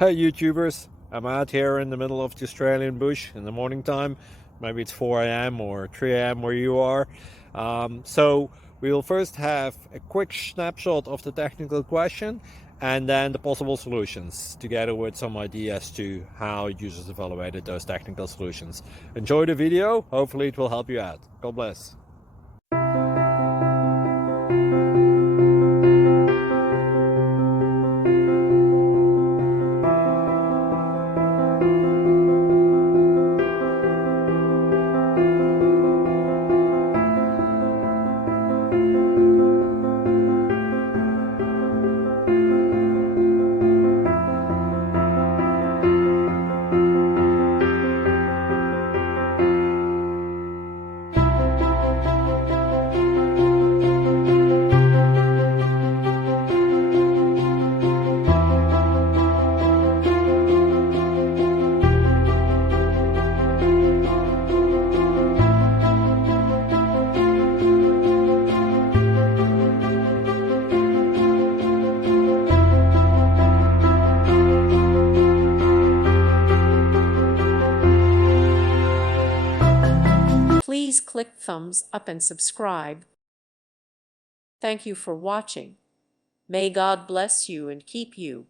Hey YouTubers, I'm out here in the middle of the Australian bush in the morning time. Maybe it's 4 a.m. or 3 a.m. where you are. So we will first have a quick snapshot of the technical question and then the possible solutions, together with some ideas to how users evaluated those technical solutions. Enjoy the video, hopefully it will help you out. God bless. Please click thumbs up and subscribe. Thank you for watching. May God bless you and keep you.